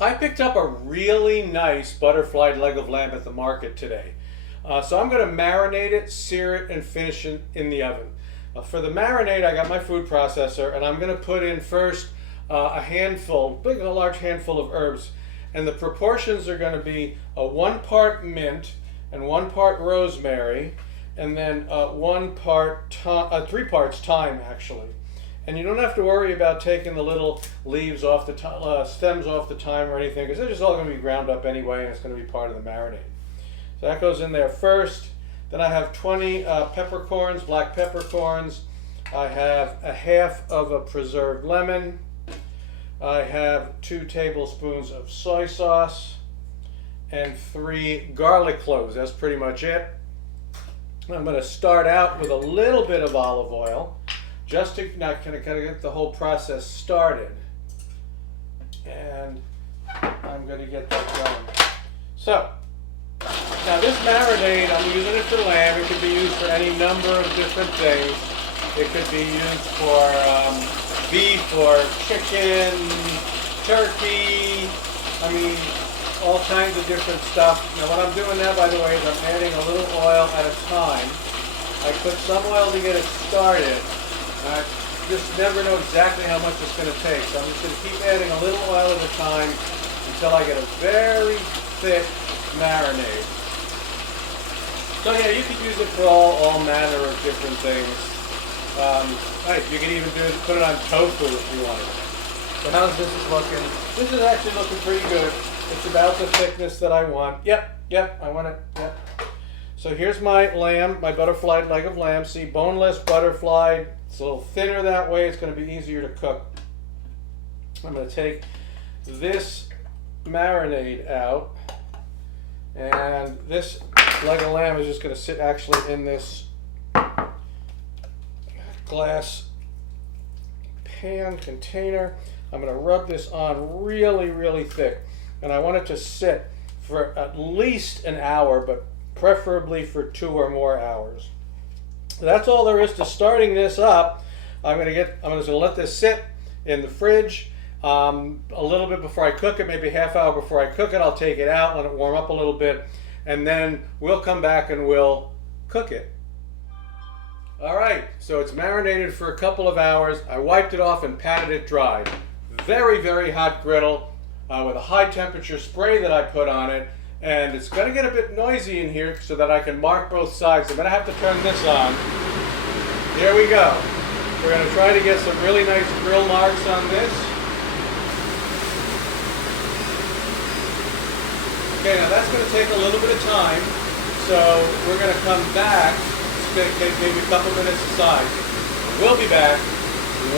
I picked up a really nice butterflied leg of lamb at the market today. So I'm going to marinate it, sear it, and finish it in the oven. For the marinade, I got my food processor, and I'm going to put in first a large handful of herbs. And the proportions are going to be 1 part mint and 1 part rosemary, and then 3 parts thyme, actually. And you don't have to worry about taking the little leaves off the stems off the thyme or anything, because they're just all going to be ground up anyway, and it's going to be part of the marinade. So that goes in there first. Then I have 20 peppercorns, black peppercorns. I have a half of a preserved lemon. I have 2 tablespoons of soy sauce and 3 garlic cloves. That's pretty much it. I'm going to start out with a little bit of olive oil, just to kind of get the whole process started. And I'm going to get that going. So, now this marinade, I'm using it for lamb. It can be used for any number of different things. It could be used for beef or chicken, turkey, I mean, all kinds of different stuff. Now what I'm doing now, by the way, is I'm adding a little oil at a time. I put some oil to get it started. I just never know exactly how much it's going to take. So I'm just going to keep adding a little oil at a time until I get a very thick marinade. So yeah, you could use it for all manner of different things. Right, you can even put it on tofu if you wanted. So how's this looking? This is actually looking pretty good. It's about the thickness that I want. Yep, I want it. Yep. So here's my lamb, my butterflied leg of lamb. See, boneless, butterflied. It's a little thinner that way. It's going to be easier to cook. I'm going to take this marinade out, and this leg of lamb is just going to sit actually in this glass pan container. I'm going to rub this on really thick, and I want it to sit for at least an hour, but preferably for 2 or more hours. That's all there is to starting this up. I'm just going to let this sit in the fridge a little bit before I cook it, maybe a half hour before I cook it. I'll take it out, let it warm up a little bit, and then we'll come back and we'll cook it. All right, so it's marinated for a couple of hours. I wiped it off and patted it dry. Very hot griddle with a high temperature spray that I put on it, and it's going to get a bit noisy in here so that I can mark both sides. I'm going to have to turn this on. Here we go. We're going to try to get some really nice grill marks on this. Okay, now that's going to take a little bit of time, so we're going to come back. It's going to take maybe a couple minutes aside. We'll be back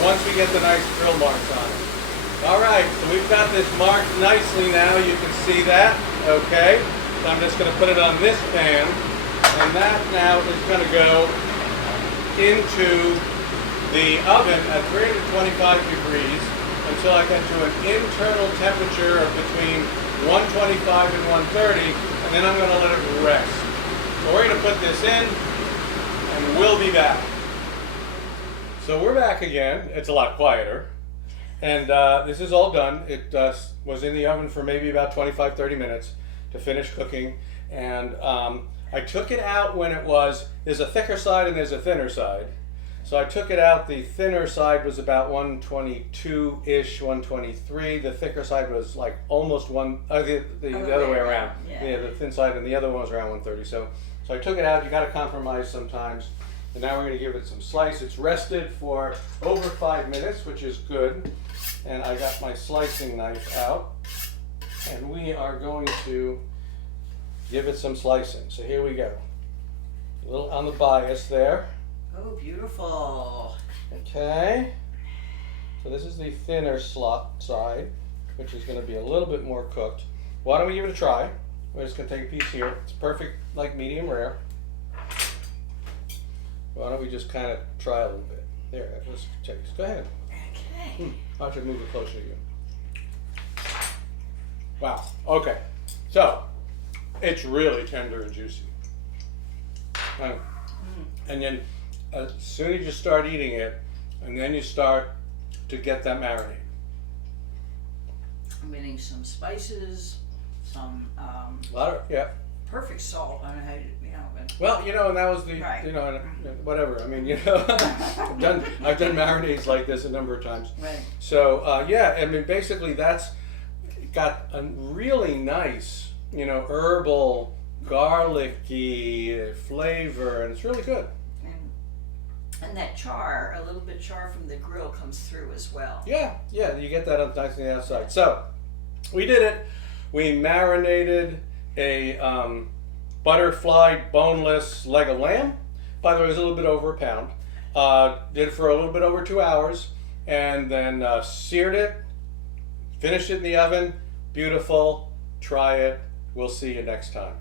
once we get the nice grill marks on it. All right, so we've got this marked nicely now. You can see that, okay? So I'm just going to put it on this pan, and that now is going to go into the oven at 325 degrees until I get to an internal temperature of between 125 and 130, and then I'm going to let it rest. So we're going to put this in, and we'll be back. So we're back again. It's a lot quieter. And this is all done. It was in the oven for maybe about 25-30 minutes to finish cooking. And I took it out when there's a thicker side and there's a thinner side. So I took it out. The thinner side was about 122-ish, 123. The thicker side was like almost the other way around. Yeah, the thin side, and the other one was around 130. So I took it out. You got to compromise sometimes. And now we're going to give it some slice. It's rested for over 5 minutes, which is good. And I got my slicing knife out. And we are going to give it some slicing. So here we go. A little on the bias there. Oh, beautiful. Okay. So this is the thinner side, which is going to be a little bit more cooked. Why don't we give it a try? We're just going to take a piece here. It's perfect, like medium rare. Why don't we just kind of try a little bit? There, let's taste. Go ahead. Okay. I should move it closer to you. Wow. Okay. So, it's really tender and juicy. And then, as soon as you start eating it, and then you start to get that marinade. I'm getting some spices, some A lot of, yeah. perfect salt. I don't know how you know, but Well, you know, and that was the, Right. you know, and whatever. I mean, you know, I've done marinades like this a number of times. right. So yeah, I mean, basically that's got a really nice, you know, herbal, garlicky flavor, and it's really good. And that char, a little bit char from the grill comes through as well. Yeah, yeah, you get that up nice on the outside. So we did it. We marinated a butterflied boneless leg of lamb. By the way, it was a little bit over a pound. Did it for a little bit over 2 hours, and then seared it. Finished it in the oven. Beautiful. Try it. We'll see you next time.